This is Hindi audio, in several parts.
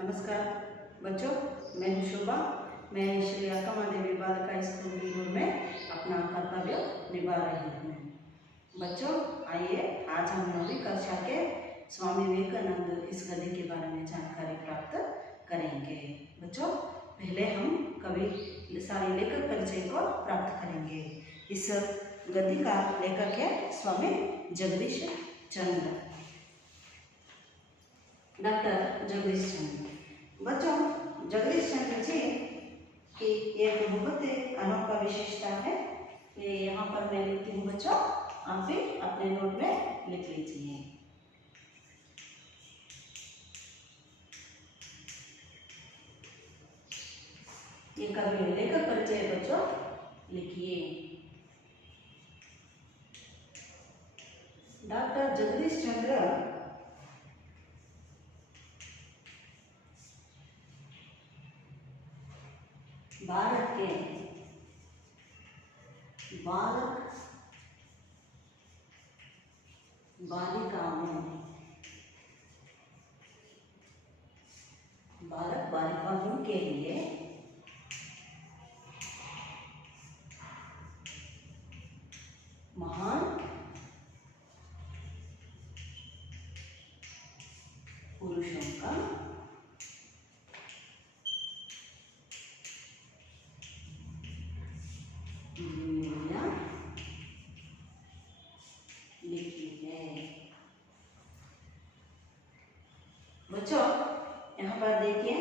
नमस्कार बच्चों, मैं हूं शोभा। मैं श्री अक्का देवी बालिका स्कूल बीरूर में अपना कर्तव्य निभा रही हूँ। बच्चों आइए, आज हम 9वीं कक्षा के स्वामी विवेकानंद इस गद्य के बारे में जानकारी प्राप्त करेंगे। बच्चों पहले हम कवि सारे लेखक परिचय को प्राप्त करेंगे। इस गद्य का लेखक है स्वामी जगदीश चंद्र, डॉक्टर जगदीश चंद्र। बच्चों जगदीश चंद्र जी की एक बहुत अनोखा विशेषता है कि यहाँ पर मैं लिखती हूँ बच्चों, आप भी अपने नोट में लिख लीजिए। ये कवि लेखक परिचय बच्चों लिखिए। डॉक्टर जगदीश चंद्र भारत के बालक बालिकाओं के लिए महान पुरुषों का लिखी है। बच्चों यहाँ पर देखिए,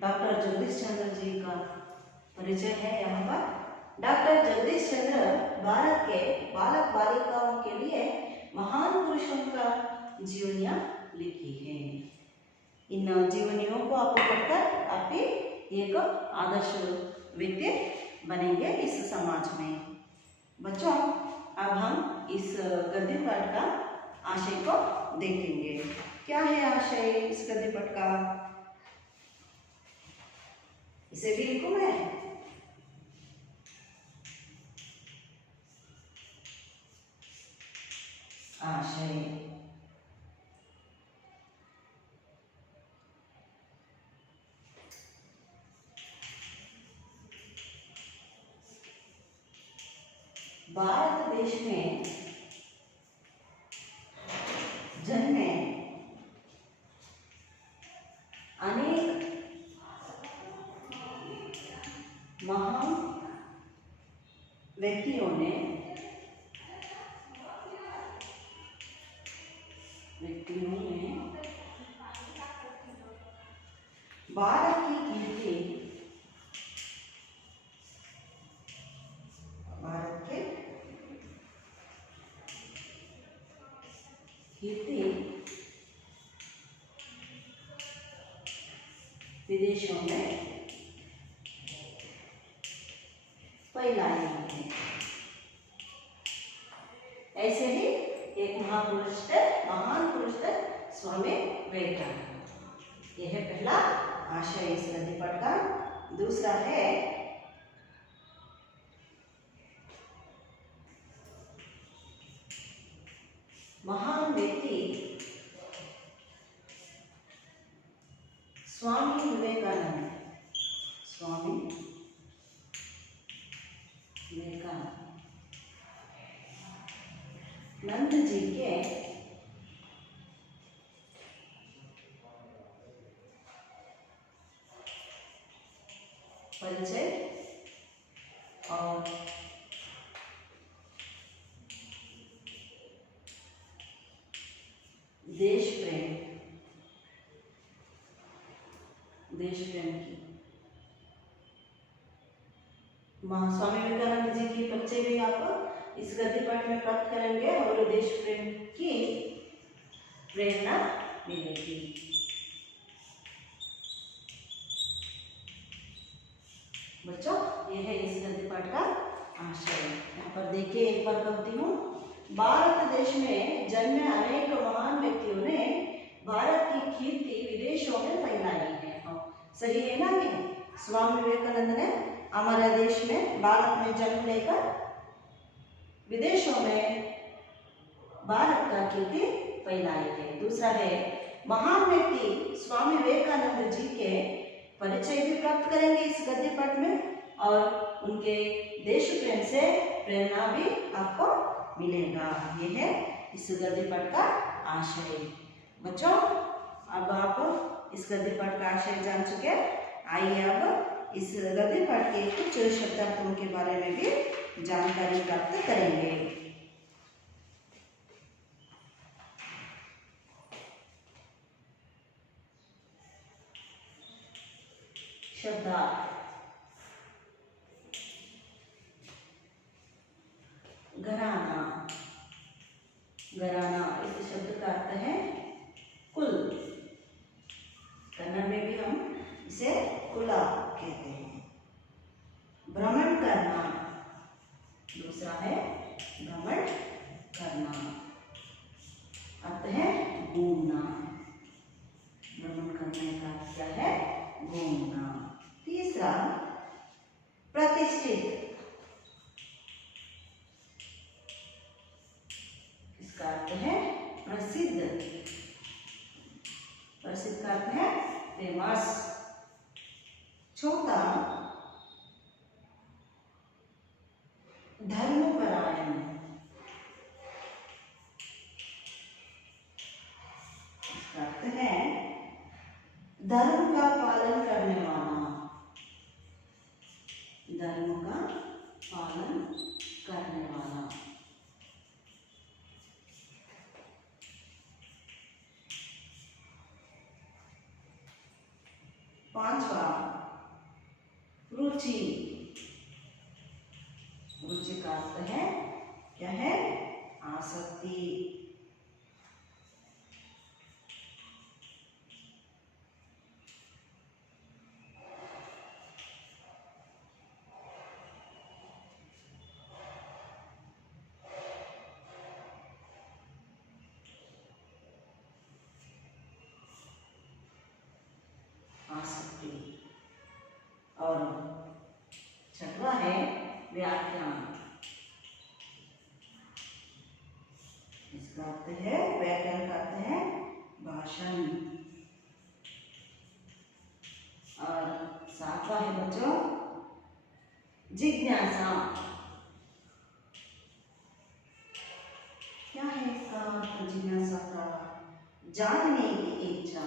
डॉक्टर जगदीश चंद्र जी का परिचय है। यहाँ पर डॉक्टर जगदीश चंद्र भारत के बालक बालिकाओं के लिए महान पुरुषों का जीवनियाँ लिखी है। इन जीवनियों को आपको पढ़कर आप भी एक आदर्श व्यक्ति बनेंगे इस समाज में। बच्चों अब हम इस गद्य पाठ का आशय को देखेंगे। क्या है आशय इस गद्य पाठ का? इसे भी लिखूं मैं। आशय भारत देश में जन्मे अनेक महान व्यक्तियों ने भारत के कीर्ति विदेशों में फैलाई है। ऐसे ही एक महान पुरुष स्वामी विवेकानंद। यह है पहला आशय इस गद्य पाठ का। दूसरा है महान व्यक्ति स्वामी विवेकानंद। नंद जी के परिचय और देश प्रेम की स्वामी विवेकानंद जी की परिचय भी आप इस गद्य पाठ में प्राप्त करेंगे और देश प्रेम की प्रेरणा मिलेगी। बच्चों यह है इस गद्य पाठ का आशय। यहाँ पर देखिए, एक बार कहती हूँ, भारत देश में जन्मे अनेक महान व्यक्तियों ने भारत की कीर्ति विदेशों में फैलाई है। सही है ना? ये स्वामी विवेकानंद ने हमारे देश में भारत में जन्म लेकर विदेशों में भारत का कीर्ति फैलाई है। दूसरा है महान व्यक्ति स्वामी विवेकानंद जी के परिचय भी प्राप्त करेंगे इस गद्य पाठ में, और उनके देश प्रेम से प्रेरणा भी आपको मिलेगा। ये है इस गद्य पाठ का आशय। बच्चों, अब आप इस गद्य पाठ का आशय जान चुके। आइए अब इस गद्य पाठ के कुछ शब्दार्थों के बारे में भी जानकारी प्राप्त करेंगे। शब्दार्थ। घराना। घराना इस शब्द का अर्थ है कुल। कन्नड़ में भी हम इसे कुला कहते हैं। भ्रमण करना, दूसरा है भ्रमण करना, अर्थ है घूमना। भ्रमण करने का अर्थ क्या है? घूमना। तीसरा प्रतिष्ठित, इसका अर्थ है प्रसिद्ध। प्रसिद्ध का अर्थ है फेमस। चौथा धर्मपरायण, इसका अर्थ है धर्म का पालन करने वाला। धर्म का पालन करने वाला। पांचवा रुचि। रुचि का अर्थ है क्या है? आसक्ति। आसक्ति। और छठवा है व्याख्यान। इसका अर्थ है, व्याख्यान का अर्थ है भाषण। और सातवां है बच्चों जिज्ञासा। क्या है इसका अर्थ? जिज्ञासा का जानने की इच्छा।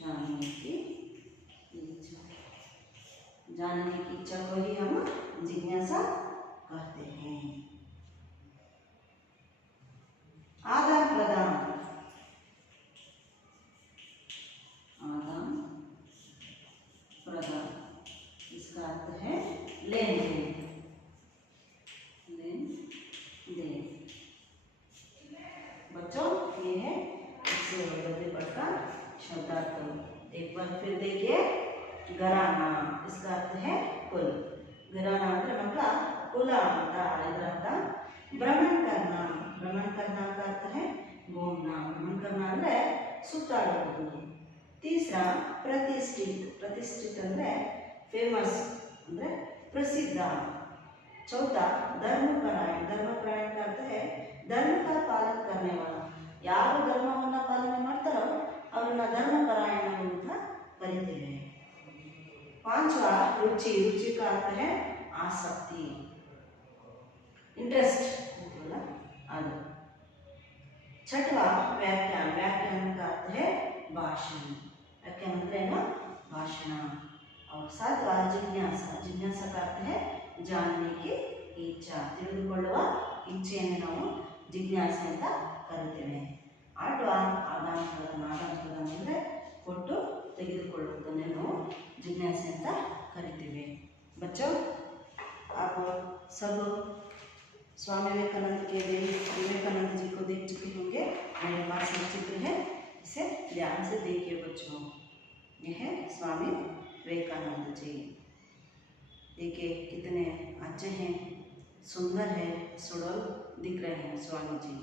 जानने की इच्छा। जानने की इच्छा को ही हम जिज्ञासा कहते हैं। आदान प्रदान। आदान प्रदान, इसका अर्थ है लेन देन। लेन देन। बच्चों, ये है इस गद्य पाठ का शब्दार्थ। एक बार फिर देखिए। घराना, इसका अर्थ है कुल। घराना ಅಂದ್ರೆ ಮಕ್ಕಳ ಕುಲ ಅಂತ ಇದರ ಅರ್ಥ। ಭ್ರಮಣ करना। भ्रमण करना का अर्थ है घूमना। भ्रमण करना ಅಂದ್ರೆ ಸುತ್ತಾಡುವುದು। तीसरा प्रतिष्ठित। प्रतिष्ठित ಅಂದ್ರೆ फेमस ಅಂದ್ರೆ प्रसिद्ध। चौथा धर्मपरायण। धर्मपरायण का अर्थ है धर्म का पालन करने वाला। ಯಾರು ಧರ್ಮವನ್ನು ಪಾಲನೆ ಮಾಡ್ತಾರೋ ಅವರನ್ನ ಧರ್ಮಪರಾಯಣ ಅಂತ ಕರೀತೇವೆ। पांचवा रुचि। रुचि का अर्थ है आसक्ति, इंटरेस्ट। छठवा व्याख्यान। व्याख्यान का अर्थ है भाषण। व्याख्यान ಅಂದ್ರೆ भाषण। और सातवा जिज्ञासा। जिज्ञासा का अर्थ है जानने की इच्छा। ತಿಳಿದುಕೊಳ್ಳುವ ಇಚ್ಛೆಯನ್ನು ನಾವು ಜಿಜ್ಞಾಸೆ ಅಂತ ಕರೀತೇವೆ। ಆಟವಾ ಆದಾನ ಪ್ರದಾನ। ಆದಾನ ಪ್ರದಾನ ಅಂದರೆ ಕೊಟ್ಟು ತೆಗೆದುಕೊಳ್ಳುವುದನ್ನು ನಾವು जिज्ञासे ಅಂತ ಕರೀತೇವೆ। बच्चों, आप सब स्वामी विवेकानंद जी को देख चुके होंगे। मेरे पास एक चित्र है, इसे ध्यान से देखिए बच्चों। यह है स्वामी विवेकानंद जी। देखिए कितने अच्छे हैं, सुंदर है, सुडौल दिख रहे हैं स्वामी जी।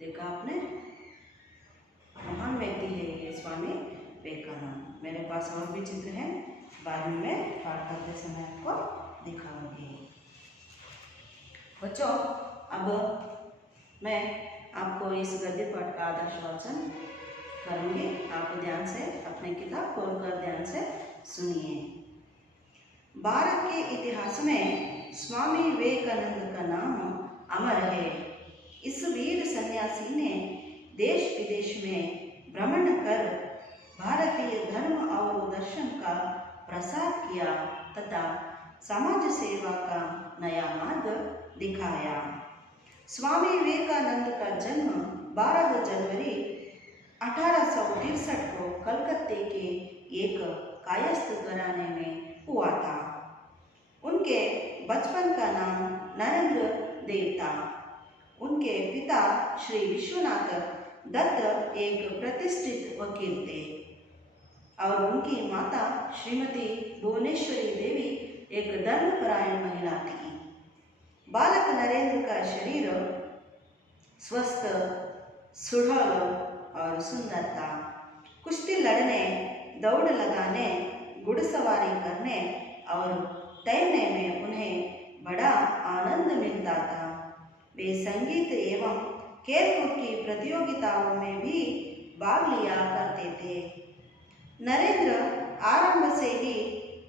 देखा आपने? महान व्यक्ति है ये स्वामी विवेकानंद। मेरे पास और भी चित्र हैं, बाद में मैं पाठ करते समय आपको दिखाऊंगी। बच्चों, अब मैं आपको इस गद्य पाठ का आदर्श वाचन करूंगी। आप ध्यान से अपने किताब खोलकर ध्यान से सुनिए। भारत के इतिहास में स्वामी विवेकानंद का नाम अमर है। इस वीर सन्यासी ने देश विदेश में भ्रमण कर भारतीय धर्म और दर्शन का प्रसार किया तथा समाज सेवा का नया मार्ग दिखाया। स्वामी विवेकानंद का जन्म 12 जनवरी 1863 को कलकत्ते के एक कायस्थ घराने में हुआ था। उनके बचपन का नाम नरेंद्र देव था। उनके पिता श्री विश्वनाथ दत्त एक प्रतिष्ठित वकील थे और उनकी माता श्रीमती भुवनेश्वरी देवी एक धर्मपरायण महिला थी। बालक नरेंद्र का शरीर स्वस्थ, सुडौल और सुंदर था। कुश्ती लड़ने, दौड़ लगाने, घुड़सवारी करने और तैरने में उन्हें बड़ा आनंद मिलता था। वे संगीत एवं खेलकूद की प्रतियोगिताओं में भी भाग लिया करते थे। नरेंद्र आरंभ से ही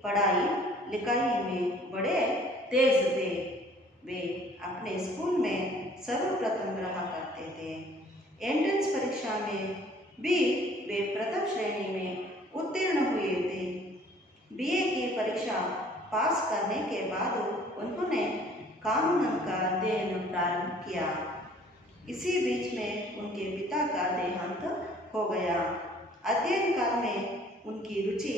पढ़ाई लिखाई में बड़े तेज थे। वे अपने स्कूल में सर्वप्रथम रहा करते थे। एंट्रेंस परीक्षा में भी वे प्रथम श्रेणी में उत्तीर्ण हुए थे। बीए की परीक्षा पास करने के बाद उन्होंने कानून का अध्ययन प्रारंभ किया। इसी बीच में उनके पिता का देहांत हो गया। अध्ययन काल में उनकी रुचि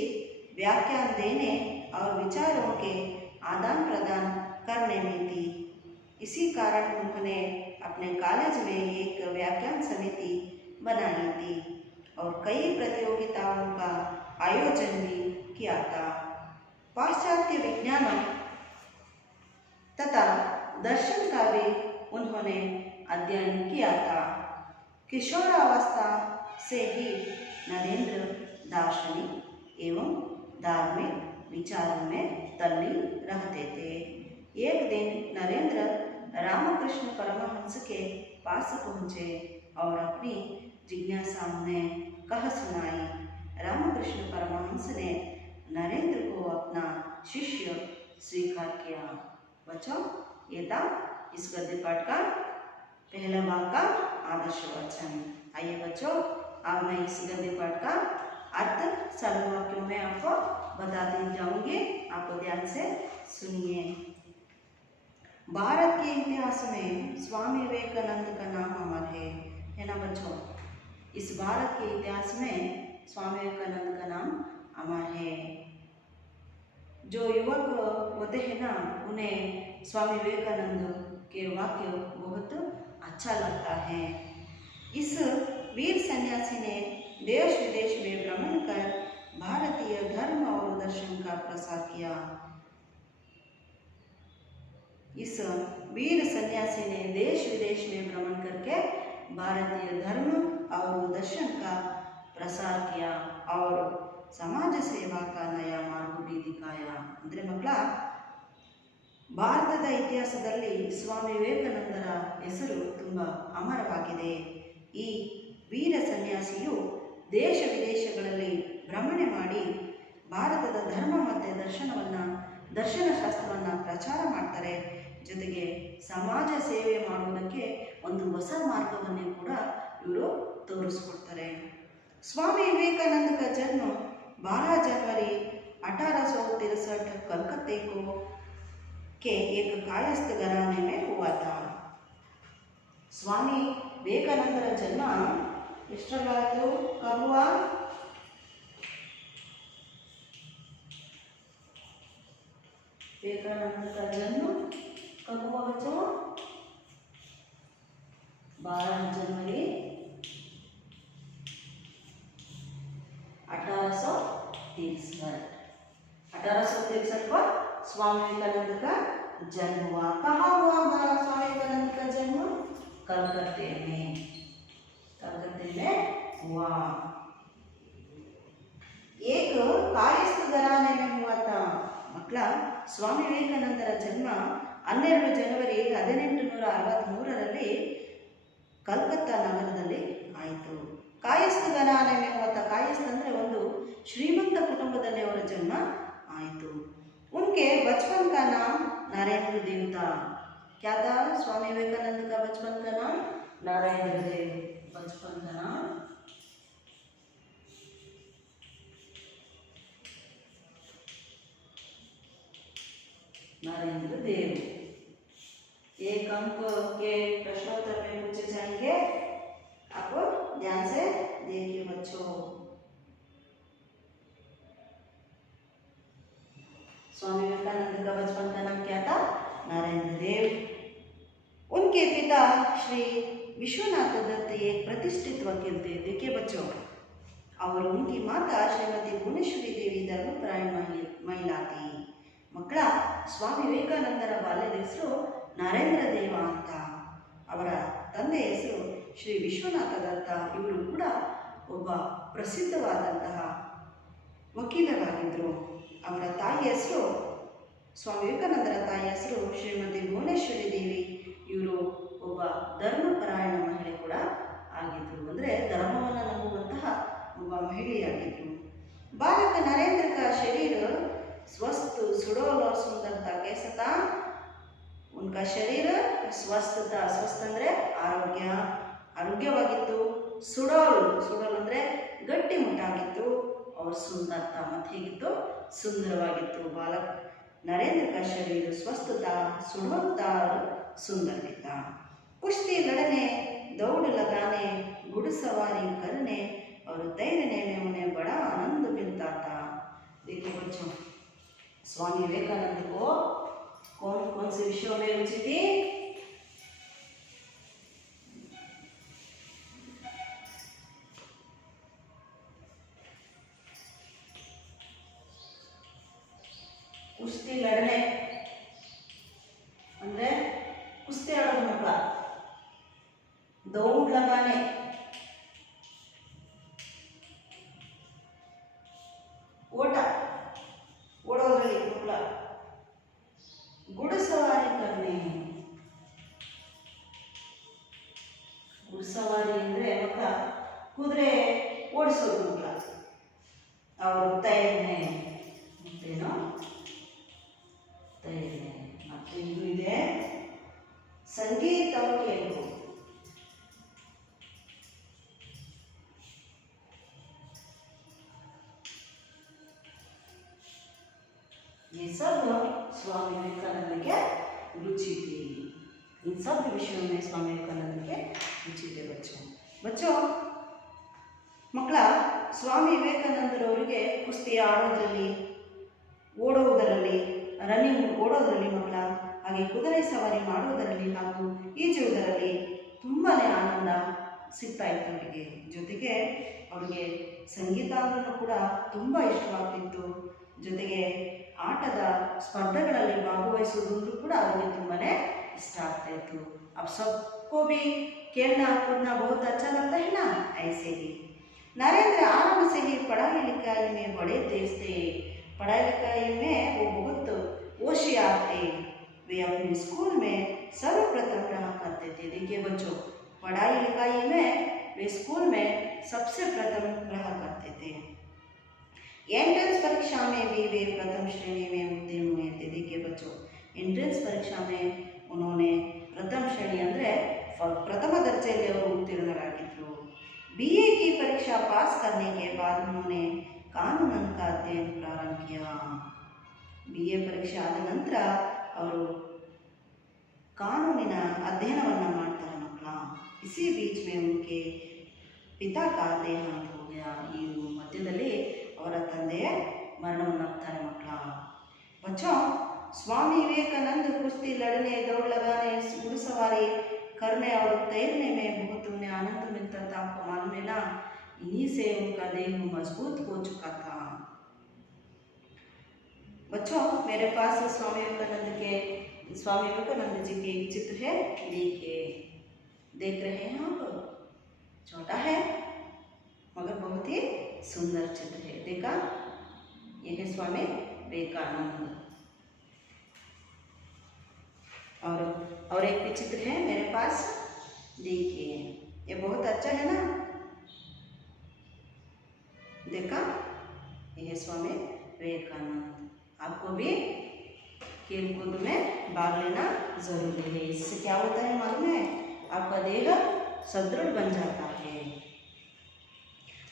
व्याख्यान देने और विचारों के आदान प्रदान करने में थी। इसी कारण उन्होंने अपने कॉलेज में एक व्याख्यान समिति बनाई थी और कई प्रतियोगिताओं का आयोजन भी किया था। पाश्चात्य विज्ञान तथा दर्शन का भी उन्होंने अध्ययन किया था। किशोरावस्था से ही नरेंद्र दार्शनिक एवं धार्मिक विचारों में तल्लीन रहते थे। एक दिन नरेंद्र रामकृष्ण परमहंस के पास पहुँचे और अपनी जिज्ञासा उन्हें कह सुनाई। रामकृष्ण परमहंस ने नरेंद्र को अपना शिष्य स्वीकार किया। बच्चों, ये था इस गद्य पाठ का पहला भाग का आदर्श वाचन। आइए बच्चों, अब मैं इस गद्य पाठ का अर्थ सरल वाक्यों में आपको बताती जाऊंगी। आप ध्यान से सुनिए। भारत के इतिहास में स्वामी विवेकानंद का नाम अमर है ना बच्चों। इस भारत के इतिहास में स्वामी विवेकानंद का नाम अमर है। जो युवक होते हैं ना, उन्हें स्वामी विवेकानंद के वाक्य बहुत अच्छा लगता है। इस वीर सन्यासी ने देश विदेश में भ्रमण कर भारतीय धर्म और दर्शन का प्रसार किया। इस वीर सन्यासी ने देश विदेश में भ्रमण करके भारतीय धर्म और दर्शन का प्रसार किया और समाज सेवा का नया मार्ग भी दिखाया। ಅಂದ್ರೆ ಮಕ್ಕಳ, ಭಾರತದ ಇತಿಹಾಸದಲ್ಲಿ ಸ್ವಾಮಿ ವಿವೇಕಾನಂದರ ಹೆಸರು ತುಂಬ ಅಮರವಾಗಿದೆ. ಈ ವೀರ ಸನ್ಯಾಸಿಯು ದೇಶ ವಿದೇಶಗಳಲ್ಲಿ ಭ್ರಮಣೆ ಮಾಡಿ ಭಾರತದ ಧರ್ಮ ಮತ್ತು ದರ್ಶನಶಾಸ್ತ್ರವನ್ನು ಪ್ರಚಾರ ಮಾಡ್ತಾರೆ. ಜೊತೆಗೆ ಸಮಾಜ ಸೇವೆ ಮಾಡುವುದಕ್ಕೆ ಒಂದು ಹೊಸ ಮಾರ್ಗವನ್ನೇ ಕೂಡ ಇವರು ತೋರಿಸ್ಕೊಡ್ತಾರೆ. स्वामी विवेकानंद का जन्म 12 जनवरी 1863 कलकत्ते के एक कायस्थ घराने में हुआ था. स्वामी विवेकानंदर जन्म ಎಷ್ಟರಲ್ಲಾಯಿತು? कब हुआ? विवेकानंद का जन्म कब हुआ बच्चों? 12 जनवरी 1863 को स्वामी विवेकानंद का जन्म हुआ. कहाँ हुआ स्वामी विवेकानंद का जन्म? कलकत्ते में हुआ. एक कायस्थ घराने में हुआ था. मतलब स्वामी विवेकानंदर जन्म 12 ಜನವರಿ 1863 ಕಲ್ಕತ್ತಾ घराने में हुआ था। कायस्थ ಅಂದ್ರೆ ಒಂದು ಶ್ರೀಮಂತ ಕುಟುಂಬದಲ್ಲಿ ಅವರ ಜನ್ಮ ಆಯಿತು। उनके बचपन का नाम नरेंद्र देव था। क्या था स्वामी विवेकानंद का बचपन का नाम? नरेंद्र देव। बचपन का नाम नरेंद्र देव। एक अंक के प्रश्नोत्तर में पूछे जाएंगे, आपको ध्यान से देखिए बच्चों। स्वामी विवेकानंद का बचपन का नाम क्या था? नरेंद्र देव। उनके पिता श्री विश्वनाथ दत्त एक प्रतिष्ठित वकील थे। देखिए बच्चों, और उनकी माता श्रीमती भुवनेश्वरी देवी धर्मपरायण महिला थी। ಮಕ್ಕಳ ಸ್ವಾಮಿ ವಿವೇಕಾನಂದರ ಬಾಲ್ಯದ ಹೆಸರು ನರೇಂದ್ರ ದೇವ ಅಂತ, ಅವರ ತಂದೆಯ ಹೆಸರು ಶ್ರೀ ವಿಶ್ವನಾಥ ದತ್ತ। ಇವರು ಕೂಡ ಒಬ್ಬ ಪ್ರಸಿದ್ಧವಾದಂತಹ ವಕೀಲರಾಗಿದ್ದರು। ಅವರ ತಾಯಿಯ ಹೆಸರು, ಸ್ವಾಮಿ ವಿವೇಕಾನಂದರ ತಾಯಿಯ ಹೆಸರು ಶ್ರೀಮತಿ ಭುವನೇಶ್ವರಿ ದೇವಿ। ಇವರು ಒಬ್ಬ ಧರ್ಮಪರಾಯಣ ಮಹಿಳೆ ಕೂಡ ಆಗಿದ್ದರು, ಅಂದರೆ ಧರ್ಮವನ್ನು ನಂಬುವಂತಹ ಒಬ್ಬ ಮಹಿಳೆಯಾಗಿದ್ದರು। बालक नरेंद्र का शरीर स्वस्थ सुडौल और सुंदर था। कैसा था? उनका शरीर स्वस्थ था। स्वस्थ ಅಂದರೆ ಆರೋಗ್ಯ, ಆರೋಗ್ಯವಾಗಿತ್ತು। ಸುಡೋಲ್, ಸುಡೋಲ್ ಅಂದರೆ ಗಟ್ಟಿಮುಟ್ಟಾಗಿತ್ತು। और सुंदर था, ಮತ್ತೆ ಹೇಗಿತ್ತು? ಸುಂದರವಾಗಿತ್ತು। बालक नरेंद्र का शरीर स्वस्थ था, सुडौल था और सुंदर भी था। कुश्ती लड़ने, दौड़ लगाने, घुड़सवारी करने और तैरने में उन्हें बड़ा आनंद मिलता था। देखिए बच्चों, स्वामी विवेकानंद को कौन कौन से विषयों में रुचि थी? कुश्ती लड़ने ಅಂದ್ರೆ ಕುಸ್ತಿ ಆಡೋದು ಮಕ್ಕಳ, दौड़ लगाने ಓಟ ಓಡೋದ್ರಲ್ಲಿ ಮಕ್ಕಳ, घुड़सवारी करने, घुड़सवारी ಅಂದ್ರೆ ಮಕ್ಕಳ ಕುದುರೆ ಓಡಿಸೋದು ಮಕ್ಕಳ, ಅವರು ತೈರನೆ, ಮತ್ತೇನೋ ತೈರನೆ, ಮತ್ತೆ ಇದು ಇದೆ ಸಂಗೀತ ಕೇಳುವುದು। ये सब स्वामी विवेकानंद के रुचि थी। इन सब विषयों में स्वामी विवेकानंद के रुचि थे बच्चों। बच्चों ಮಕ್ಕಳ ಸ್ವಾಮಿ ವಿವೇಕಾನಂದರವರಿಗೆ ಕುಸ್ತಿ ಆಡೋದ್ರಲ್ಲಿ, ಓಡುವುದರಲ್ಲಿ, ರನ್ನಿಂಗ್ ಓಡೋದ್ರಲ್ಲಿ ಮಕ್ಕಳ, ಹಾಗೆ ಕುದುರೆ ಸವಾರಿ ಮಾಡೋದರಲ್ಲಿ ಹಾಗೂ ಈಜುವುದರಲ್ಲಿ ತುಂಬಾ ಆನಂದ ಸಿಗ್ತಾ ಇತ್ತು ಅವರಿಗೆ। ಜೊತೆಗೆ ಅವರಿಗೆ ಸಂಗೀತ ಅಂದ್ರೂ ಕೂಡ ತುಂಬ ಇಷ್ಟವಾಗ್ತಿತ್ತು। ಜೊತೆಗೆ ಆಟದ ಸ್ಪರ್ಧೆಗಳಲ್ಲಿ ಭಾಗವಹಿಸುವುದಂದ್ರೂ ಕೂಡ ಅವರಿಗೆ ತುಂಬಾ ಇಷ್ಟ ಆಗ್ತಾ ಇತ್ತು। अब सबको भी खेलना कूदना बहुत अच्छा लगता है ना, ऐसे ही नरेंद्र आरंभ से ही पढ़ाई लिखाई में बड़े तेज थे। पढ़ाई लिखाई में वो बहुत होशियार थे। वे अपने स्कूल में सर्वप्रथम रहा करते थे। देखिए बच्चों, पढ़ाई लिखाई में वे स्कूल में सबसे प्रथम रहा करते थे। एंट्रेंस परीक्षा में भी वे प्रथम श्रेणी में उत्तीर्ण हुए थे। देखिए बच्चों, एंट्रेंस परीक्षा में उन्होंने प्रथम श्रेणी ಅಂದರೆ प्रथम दर्जेಯಲ್ಲಿ ಅವರು ಉತ್ತೀರ್ಣರಾಗಿದ್ದರು। बीए की परीक्षा पास करने के बाद उन्होंने कानून का अध्ययन प्रारंभ किया। बीए परीक्षा ಆದ ನಂತರ ಅವರು ಕಾನೂನಿನ ಅಧ್ಯಯನವನ್ನು ಮಾಡ್ತಾರೆ ಮಕ್ಕಳ। इसी बीच में उनके पिता का देहाಂತ हो गया। ಈ ಮಧ್ಯದಲ್ಲಿ ಅವರ ತಂದೆಯ ಮರಣವನ್ನಾಗ್ತಾರೆ ಮಕ್ಕಳ। बच्चों, स्वामी विवेकानंद कुश्ती लड़ने, दौड़ लगाने, घुड़सवारी करने और तैरने में बहुत उन्हें आनंद मिलता था। आपको मालूम है ना, इन्हीं से उनका देह मजबूत हो चुका था। बच्चों, मेरे पास स्वामी विवेकानंद जी के एक चित्र है, देखिए, देख रहे हैं आप? छोटा है मगर बहुत ही सुंदर चित्र है। देखा, यह है स्वामी विवेकानंद। और एक भी चित्र है मेरे पास, देखिए, ये बहुत अच्छा है ना। देखा, यह स्वामी विवेकानंद। आपको भी खेल कूद में भाग लेना जरूरी है। इससे क्या होता है मालूम है? आपका देह सुदृढ़ बन जाता है।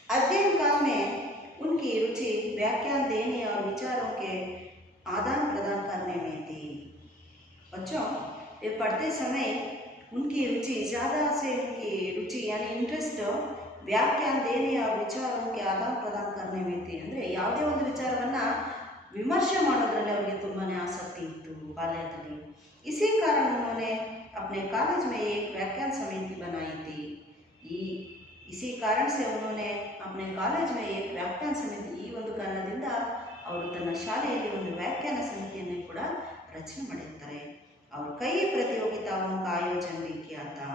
अध्ययन काल में उनकी रुचि व्याख्यान देने और विचारों के आदान प्रदान करने में थी। बच्चों, वे पढ़ते समय उनकी रुचि ज़्यादा से उनकी रुचि यानी इंट्रेस्ट व्याख्यान देने और विचारों के आदान प्रदान करने में थी। ಅಂದರೆ ಯಾವುದೇ ಒಂದು ವಿಚಾರವನ್ನು विमर्शे ಮಾಡೋದ್ರಲ್ಲಿ ಅವರಿಗೆ ತುಂಬಾ आसक्ति इತ್ತು बाल्यದಲ್ಲಿ। इसी कारण उन्होंने अपने कॉलेज में एक व्याख्यान समिति बनाई थी। इसी कारण से उन्होंने अपने कॉलेज में एक व्याख्यान समिति ಈ ಒಂದು ಕಾರಣದಿಂದ ಅವರು ತನ್ನ ಶಾಲೆಯಲ್ಲಿ ಒಂದು ವ್ಯಾಖ್ಯಾನ ಸಮಿತಿಯನ್ನು ಕೂಡ रचना ಮಾಡಿರ್ತಾರೆ। और कई प्रतियोगिताओं का आयोजन भी किया था।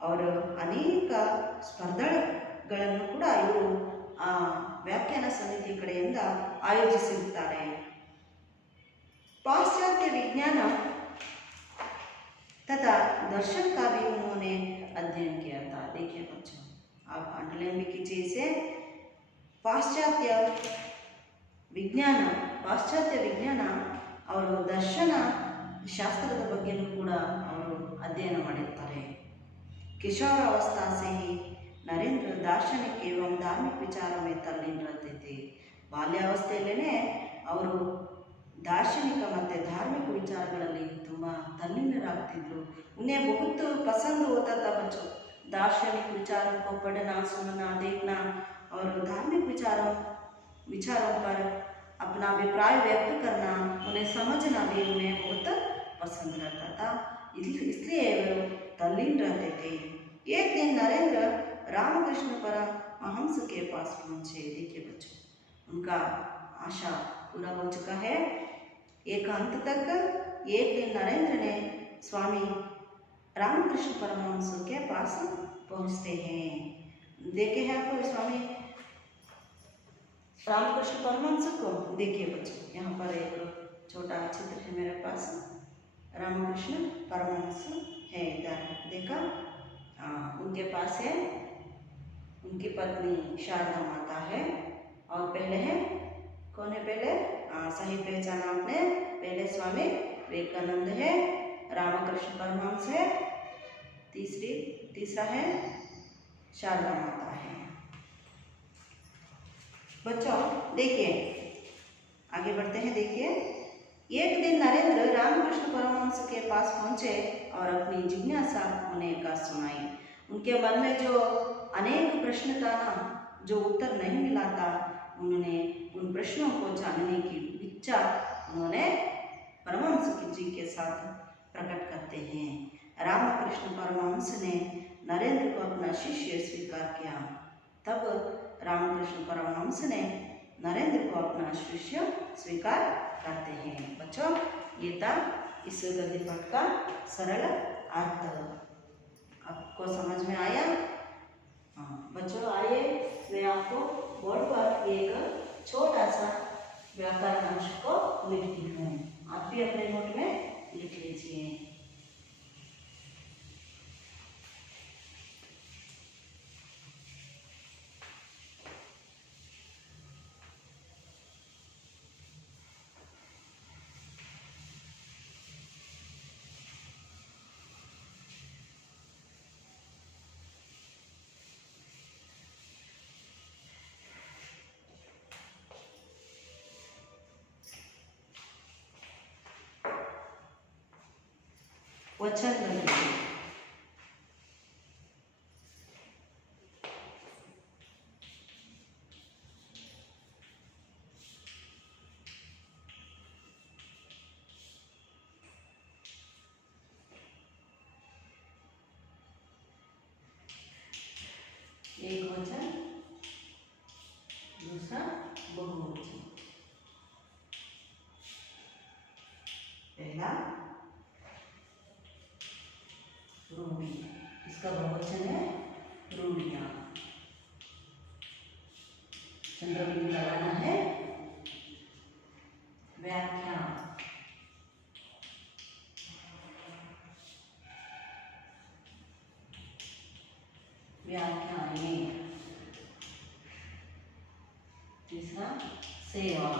और अनेक ಸ್ಪರ್ಧೆಗಳನ್ನು ಕೂಡ ಇವರು ಆ ವ್ಯಾಖ್ಯಾನ ಸಮಿತಿ ಕಡೆಯಿಂದ ಆಯೋಜಿಸಿರುತ್ತಾರೆ। पाश्चात्य विज्ञान तथा दर्शन का भी उन्होंने अध्ययन किया था। देखिए बच्चों, आप अंडरलाइन भी कीजिए इसे। पाश्चात्य विज्ञान और दर्शन ಶಾಸ್ತ್ರದ ಬಗ್ಗೆನೂ ಕೂಡ ಅವರು अध्ययन ಮಾಡಿರ್ತಾರೆ। किशोरावस्था से ही नरेंद्र दार्शनिक एवं धार्मिक विचारों में तल्लीन रहते थे। ಬಾಲ್ಯಾವಸ್ಥೆಯಲ್ಲೇ ಅವರು दार्शनिक ಮತ್ತು धार्मिक विचारಗಳಲ್ಲಿ ತುಂಬ तल्लीनराಗ್ತಿದ್ರು। उन्हें बहुत पसंद होता था बच्चों दार्शनिक विचारों को पढ़ना, सुनना, देखना और धार्मिक विचारों पर अपना अभिप्राय व्यक्त करना, उन्हें समझना भी उन्हें बहुत पसंद रहता था। इसलिए वे तल्लीन रहते थे। एक दिन नरेंद्र रामकृष्ण परमहंस के पास पहुँचे। देखिए बच्चों, उनका आशा पूरा हो चुका है। एक अंत तक एक दिन नरेंद्र ने स्वामी रामकृष्ण परमहंस के पास पहुँचते हैं। देखे हैं आपको स्वामी रामकृष्ण परमहंस को? देखिए बच्चों, यहाँ पर एक छोटा चित्र है मेरे पास। रामकृष्ण परमहंस है इधर, देखा? उनके पास है उनकी पत्नी शारदा माता है। और पहले है कौन है? पहले सही पहचाना आपने, पहले स्वामी विवेकानंद है, रामकृष्ण परमहंस है, तीसरा है शारदा माता है। बच्चों देखिए, आगे बढ़ते हैं। देखिए, एक दिन नरेंद्र रामकृष्ण परमहंस के पास पहुंचे और अपनी जिज्ञासा उन्हें का सुनाई। उनके मन में जो अनेक प्रश्न था ना, जो उत्तर नहीं मिला था, उन्होंने उन प्रश्नों को जानने की इच्छा उन्होंने परमहंस जी के साथ प्रकट करते हैं। रामकृष्ण परमहंस ने नरेंद्र को अपना शिष्य स्वीकार किया। तब रामकृष्ण परमहंस ने नरेंद्र को अपना शिष्य स्वीकार करते हैं। बच्चों, ये था इस गद्य पाठ का सरल अर्थ। आपको समझ में आया? हाँ बच्चों, आइए मैं आपको बोर्ड पर एक छोटा सा व्याकरण अंश को लिखती हूँ। आप भी अपने नोट में लिख लीजिए। वचन बदलिए। एक वचन, दूसरा बहुवचन। पहला रूढ़ी, इसका बहुवचन है रूढ़ियां। चंद्रबिंदु लगाना है। व्याख्या, व्याख्याएं। सेवा,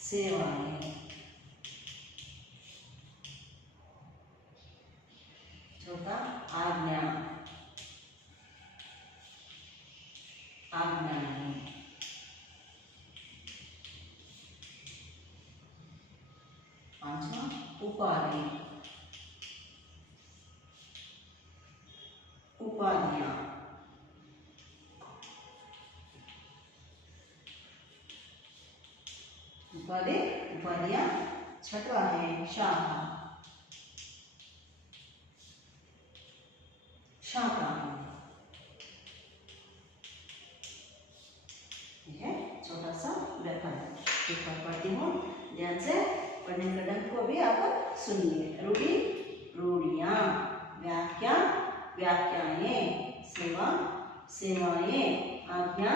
सेवाएं। चौथा आज्ञा, आज्ञाएं। पांचवा उपाधि, उपाधियां। उपाधि, उपाधियां। छठवा है शाखा, शाखा है छोटा सा व्याकरण। एक बार पढ़ती हूँ, ध्यान से पढ़ने के ढंग को भी आप सुनिए। रूढ़ी, रूढ़ियां। व्याख्या, व्याख्याएं। सेवा, सेवाएं। आज्ञा,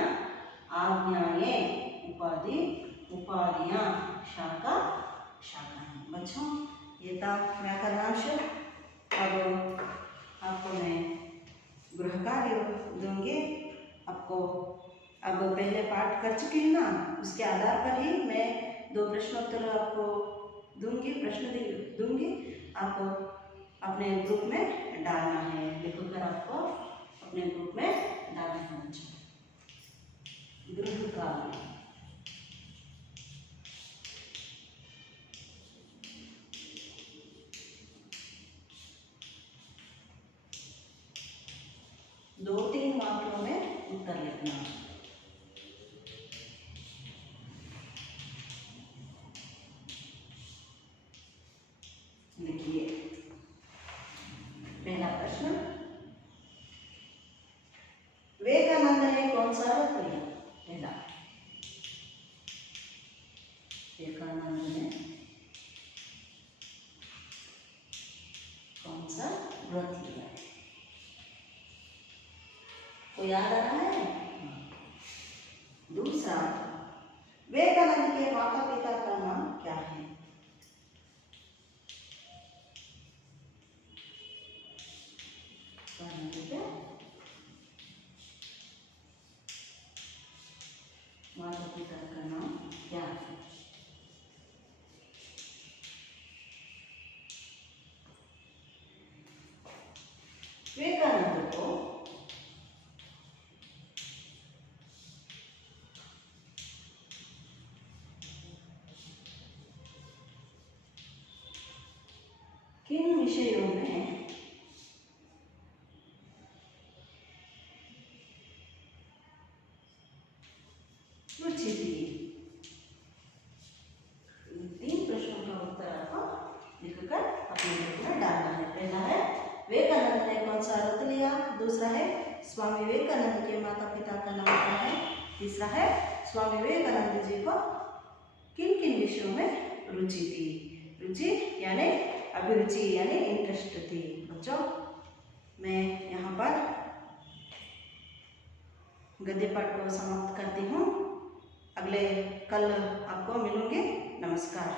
आज्ञाएं। उपाधि, उपाधियां। शाखा, शाखाएं। बच्चों ये था व्याकरणांश। अब आपको मैं गृह कार्य दूंगी। आपको अब पहले पाठ कर चुकी हूँ ना, उसके आधार पर ही मैं 2 प्रश्नोत्तर आपको दूंगी, प्रश्न दूंगी। आपको अपने ग्रुप में डालना है, लिखकर आपको अपने ग्रुप में डालना है बच्चों। गृह कार्य, दो 3 वाक्यों में उत्तर लिखना। लिखिए पहला प्रश्न, विवेकानंद ने कौन सा व्रत लिया? पहला, विवेकानंद ने कौन सा व्रत लिया? को याद आ रहा है? दूसरा, विवेकानंद के माता पिता का नाम क्या है? माता पिता का नाम क्या है? विवेकानंद को किन विषयों में रुचि थी? 3 प्रश्नों का उत्तर आपको लिखकर अपने ग्रुप में डालना है। पहला है विवेकानंद ने कौन सा व्रत लिया? दूसरा है स्वामी विवेकानंद के माता पिता का नाम क्या है? तीसरा है स्वामी विवेकानंद जी को किन किन विषयों में रुचि थी? रुचि यानी अभिरुचि यानी इंटरेस्ट थी। बच्चों मैं यहाँ पर गद्य पाठ को समाप्त करती हूँ। अगले कल आपको मिलूंगी। नमस्कार।